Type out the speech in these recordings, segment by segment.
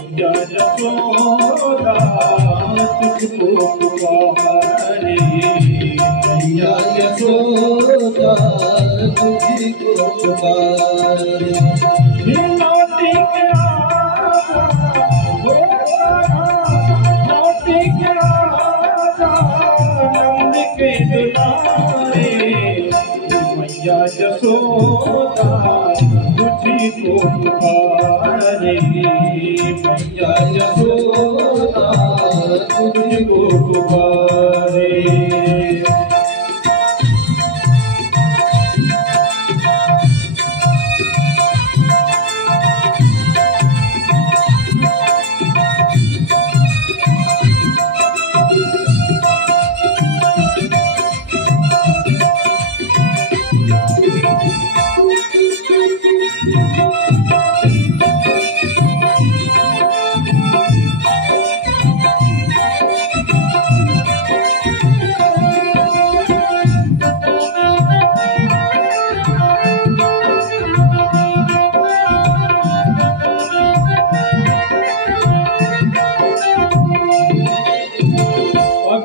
मैया यशोदा तुझको पुकारे, मैया यशोदा तुझको पुकारे। लौटी के आजा, लौटी के आजा नंद के दुलारे, मैया यशोदा तुझको पुकारे, मैया यशोदा तुझको पुकारे।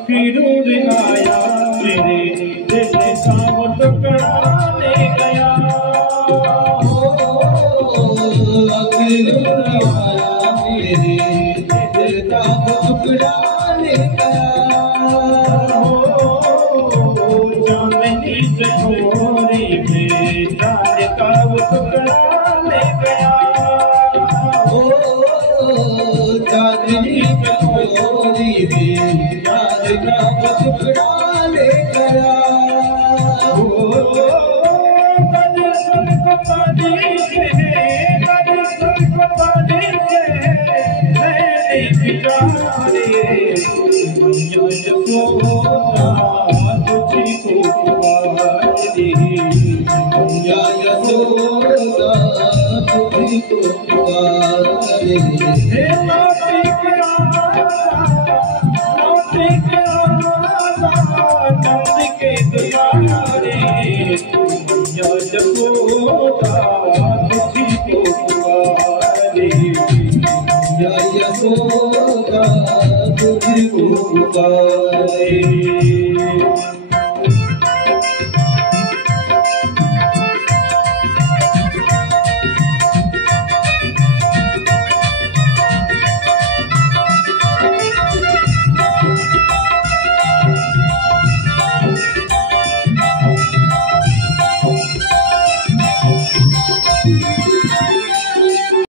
फिरूर आया मेरे दिल का वो टुकड़ा ले गया, फिरूर आया मेरे दिल का वो टुकड़ा ले गया। चांदनी चकोरी में चांद का वो टुकड़ा ले गया, चांदनी चकोरी में का टुकड़ा ले गया। दर्शन को पानी से, दर्शन को पानी से मेरे बिचारे, मैया यशोदा तुझको पुकारे, मैया यशोदा तुझको पुकारे। लौटी के नंद के दुलारे, मैया यशोदा तुझको पुकारे, मैया यशोदा तुझको पुकारे।